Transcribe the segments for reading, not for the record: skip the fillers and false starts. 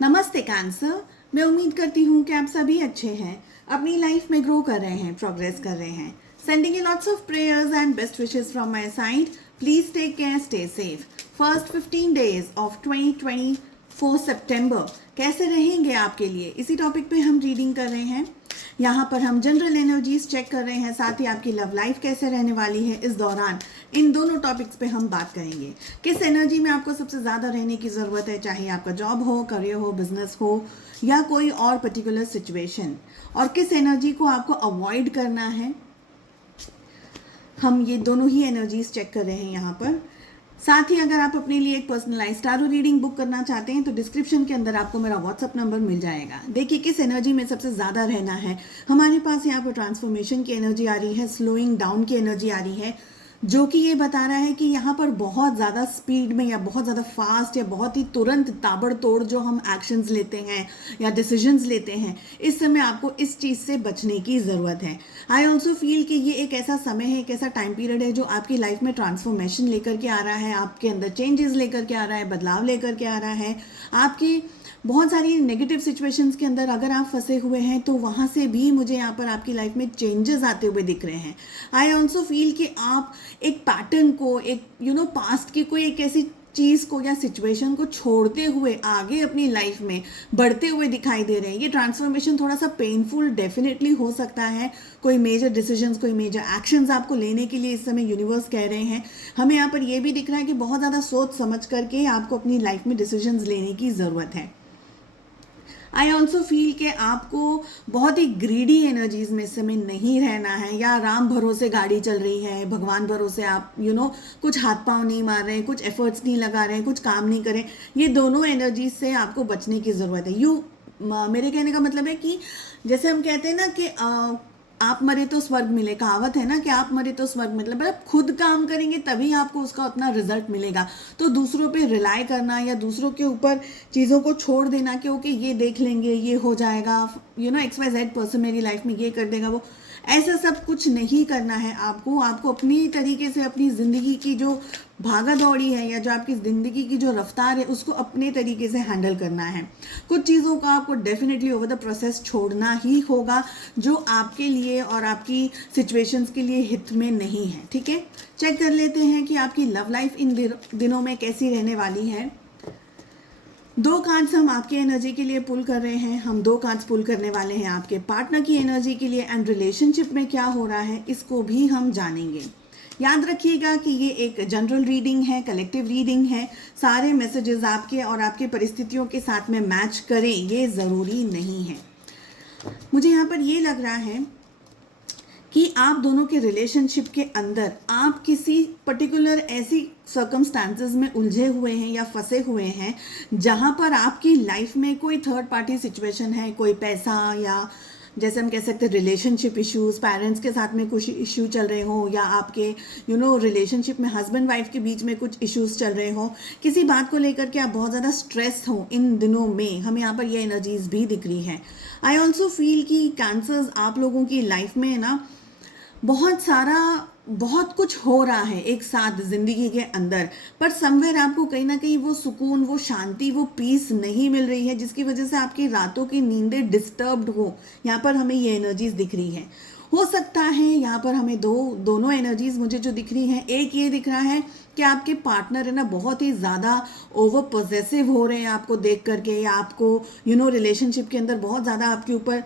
नमस्ते कैंसर। मैं उम्मीद करती हूँ कि आप सभी अच्छे हैं, अपनी लाइफ में ग्रो कर रहे हैं, प्रोग्रेस कर रहे हैं। Sending you lots of prayers and best wishes from my side. Please take care, stay safe. First 15 days of 2024 सितंबर कैसे रहेंगे आपके लिए, इसी टॉपिक पे हम रीडिंग कर रहे हैं। यहाँ पर हम जनरल एनर्जीज चेक कर रहे हैं, साथ ही आपकी लव लाइफ कैसे रहने वाली है इस दौरान। इन दोनों टॉपिक्स पे हम बात करेंगे। किस एनर्जी में आपको सबसे ज़्यादा रहने की ज़रूरत है, चाहे आपका जॉब हो, करियर हो, बिजनेस हो या कोई और पर्टिकुलर सिचुएशन, और किस एनर्जी को आपको अवॉइड करना है। हम ये दोनों ही एनर्जीज चेक कर रहे हैं यहाँ पर। साथ ही अगर आप अपने लिए एक पर्सनलाइज टारो रीडिंग बुक करना चाहते हैं तो डिस्क्रिप्शन के अंदर आपको मेरा व्हाट्सअप नंबर मिल जाएगा। देखिए किस एनर्जी में सबसे ज़्यादा रहना है। हमारे पास यहाँ पर ट्रांसफॉर्मेशन की एनर्जी आ रही है, स्लोइंग डाउन की एनर्जी आ रही है, जो कि ये बता रहा है कि यहाँ पर बहुत ज़्यादा स्पीड में या बहुत ज़्यादा फास्ट या बहुत ही तुरंत ताबड़तोड़ जो हम एक्शंस लेते हैं या डिसीजंस लेते हैं, इस समय आपको इस चीज़ से बचने की ज़रूरत है। आई ऑल्सो फील कि ये एक ऐसा समय है, एक ऐसा टाइम पीरियड है जो आपकी लाइफ में ट्रांसफॉर्मेशन लेकर के आ रहा है, आपके अंदर चेंजेस लेकर के आ रहा है, बदलाव लेकर के आ रहा है। आपकी बहुत सारी नेगेटिव सिचुएशंस के अंदर अगर आप फंसे हुए हैं तो वहाँ से भी मुझे यहाँ पर आपकी लाइफ में चेंजेस आते हुए दिख रहे हैं। आई ऑल्सो फील कि आप एक पैटर्न को, एक पास्ट की कोई एक ऐसी चीज़ को या सिचुएशन को छोड़ते हुए आगे अपनी लाइफ में बढ़ते हुए दिखाई दे रहे हैं। ये ट्रांसफॉर्मेशन थोड़ा सा पेनफुल डेफिनेटली हो सकता है। कोई मेजर डिसीजंस, कोई मेजर एक्शंस आपको लेने के लिए इस समय यूनिवर्स कह रहे हैं। हमें यहाँ पर ये भी दिख रहा है कि बहुत ज़्यादा सोच समझ करके आपको अपनी लाइफ में डिसीजंस लेने की ज़रूरत है। आई ऑल्सो फील कि आपको बहुत ही ग्रीडी एनर्जीज में इस समय नहीं रहना है, या राम भरोसे गाड़ी चल रही है, भगवान भरोसे आप कुछ हाथ पांव नहीं मार रहे हैं, कुछ एफर्ट्स नहीं लगा रहे हैं, कुछ काम नहीं करें। ये दोनों एनर्जीज से आपको बचने की ज़रूरत है। मेरे कहने का मतलब है कि जैसे हम कहते हैं ना कि आप मरे तो स्वर्ग मिले, कहावत है ना कि आप मरे तो स्वर्ग, मतलब आप खुद काम करेंगे तभी आपको उसका उतना रिजल्ट मिलेगा। तो दूसरों पे रिलाई करना या दूसरों के ऊपर चीज़ों को छोड़ देना कि ओके ये देख लेंगे, ये हो जाएगा, XYZ पर्सन मेरी लाइफ में ये कर देगा, वो ऐसा सब कुछ नहीं करना है। आपको अपनी तरीके से अपनी ज़िंदगी की जो भागा दौड़ी है या जो आपकी ज़िंदगी की जो रफ्तार है उसको अपने तरीके से हैंडल करना है। कुछ चीज़ों का आपको डेफिनेटली ओवर द प्रोसेस छोड़ना ही होगा जो आपके लिए और आपकी सिचुएशंस के लिए हित में नहीं है। ठीक है, चेक कर लेते हैं कि आपकी लव लाइफ इन दिनों में कैसी रहने वाली है। 2 कार्ड्स हम आपकी एनर्जी के लिए पुल कर रहे हैं। हम 2 कार्ड्स पुल करने वाले हैं आपके पार्टनर की एनर्जी के लिए, एंड रिलेशनशिप में क्या हो रहा है इसको भी हम जानेंगे। याद रखिएगा कि ये एक जनरल रीडिंग है, कलेक्टिव रीडिंग है। सारे मैसेजेस आपके और आपके परिस्थितियों के साथ में मैच करें ये ज़रूरी नहीं है। मुझे यहाँ पर ये लग रहा है कि आप दोनों के रिलेशनशिप के अंदर आप किसी पर्टिकुलर ऐसी सर्कमस्टांसेस में उलझे हुए हैं या फंसे हुए हैं जहाँ पर आपकी लाइफ में कोई थर्ड पार्टी सिचुएशन है, कोई पैसा या जैसे हम कह सकते हैं रिलेशनशिप इश्यूज, पेरेंट्स के साथ में कुछ इश्यू चल रहे हो, या आपके रिलेशनशिप में हस्बैंड वाइफ के बीच में कुछ इश्यूज चल रहे हो, किसी बात को लेकर के आप बहुत ज़्यादा स्ट्रेस हो इन दिनों में, हमें यहाँ पर ये एनर्जीज भी दिख रही हैं। आई ऑल्सो फील कि कैंसर्स आप लोगों की लाइफ में ना बहुत कुछ हो रहा है एक साथ ज़िंदगी के अंदर, पर समवेयर आपको कहीं ना कहीं वो सुकून, वो शांति, वो पीस नहीं मिल रही है, जिसकी वजह से आपकी रातों की नींदें डिस्टर्ब्ड हो। यहाँ पर हमें ये एनर्जीज दिख रही हैं। हो सकता है यहाँ पर हमें दोनों एनर्जीज मुझे जो दिख रही हैं, एक ये दिख रहा है कि आपके पार्टनर है ना बहुत ही ज़्यादा ओवर पोजेसिव हो रहे हैं आपको देख करके, या आपको रिलेशनशिप के अंदर बहुत ज़्यादा आपके ऊपर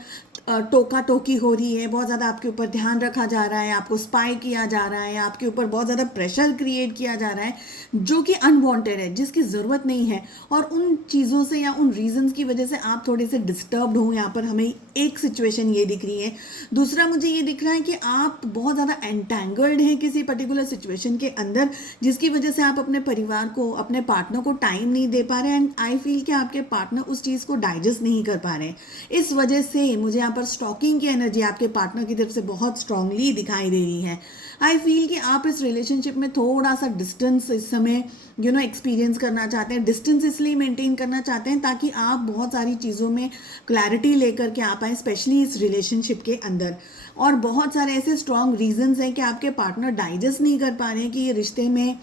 टोका टोकी हो रही है, बहुत ज़्यादा आपके ऊपर ध्यान रखा जा रहा है, आपको स्पाई किया जा रहा है, आपके ऊपर बहुत ज़्यादा प्रेशर क्रिएट किया जा रहा है जो कि अनवांटेड है, जिसकी ज़रूरत नहीं है। और उन चीज़ों से या उन रीजंस की वजह से आप थोड़े से डिस्टर्ब्ड हो। यहाँ पर हमें एक सिचुएशन ये दिख रही है। दूसरा मुझे ये दिख रहा है कि आप बहुत ज़्यादा एंटैंगल्ड हैं किसी पर्टिकुलर सिचुएशन के अंदर, जिसकी वजह से आप अपने परिवार को, अपने पार्टनर को टाइम नहीं दे पा रहे हैं, एंड आई फील कि आपके पार्टनर उस चीज़ को डाइजेस्ट नहीं कर पा रहे हैं। इस वजह से मुझे यहाँ पर स्टॉकिंग की एनर्जी आपके पार्टनर की तरफ से बहुत स्ट्रांगली दिखाई दे रही है। आई फील कि आप इस रिलेशनशिप में थोड़ा सा डिस्टेंस इस समय एक्सपीरियंस करना चाहते हैं। डिस्टेंस इसलिए मेंटेन करना चाहते हैं ताकि आप बहुत सारी चीज़ों में क्लैरिटी लेकर के आ पाएँ, स्पेशली इस रिलेशनशिप के अंदर। और बहुत सारे ऐसे स्ट्रॉन्ग रीजंस हैं कि आपके पार्टनर डाइजेस्ट नहीं कर पा रहे हैं कि ये रिश्ते में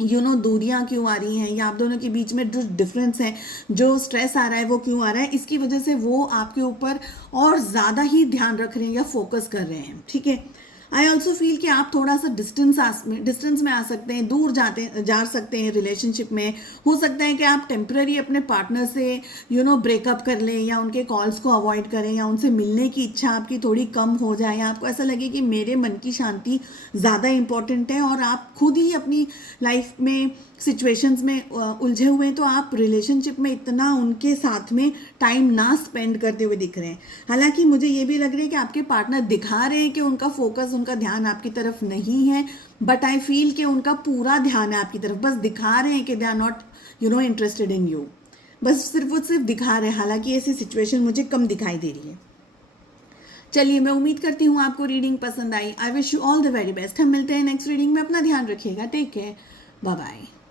दूरियां क्यों आ रही हैं, या आप दोनों के बीच में जो डिफरेंस है, जो स्ट्रेस आ रहा है वो क्यों आ रहा है, इसकी वजह से वो आपके ऊपर और ज़्यादा ही ध्यान रख रहे हैं या फोकस कर रहे हैं, ठीक है। आई ऑल्सो फील कि आप थोड़ा सा डिस्टेंस में आ सकते हैं, दूर जा सकते हैं रिलेशनशिप में। हो सकता है कि आप टेम्पररी अपने पार्टनर से ब्रेकअप कर लें, या उनके कॉल्स को अवॉइड करें, या उनसे मिलने की इच्छा आपकी थोड़ी कम हो जाए, या आपको ऐसा लगे कि मेरे मन की शांति ज़्यादा इंपॉर्टेंट है, और आप खुद ही अपनी लाइफ में सिचुएशंस में उलझे हुए हैं, तो आप रिलेशनशिप में इतना उनके साथ में टाइम ना स्पेंड करते हुए दिख रहे हैं। हालांकि मुझे ये भी लग रहा है कि आपके पार्टनर दिखा रहे हैं कि उनका फोकस, उनका ध्यान आपकी तरफ नहीं है, बट आई फील कि उनका पूरा ध्यान है आपकी तरफ, बस दिखा रहे हैं कि they are not interested in you, बस सिर्फ दिखा रहे हैं। हालांकि ऐसी सिचुएशन मुझे कम दिखाई दे रही है। चलिए, मैं उम्मीद करती हूँ आपको रीडिंग पसंद आई। I wish you all the very best. हम मिलते हैं नेक्स्ट रीडिंग में। अपना ध्यान रखिएगा। Take care. Bye bye.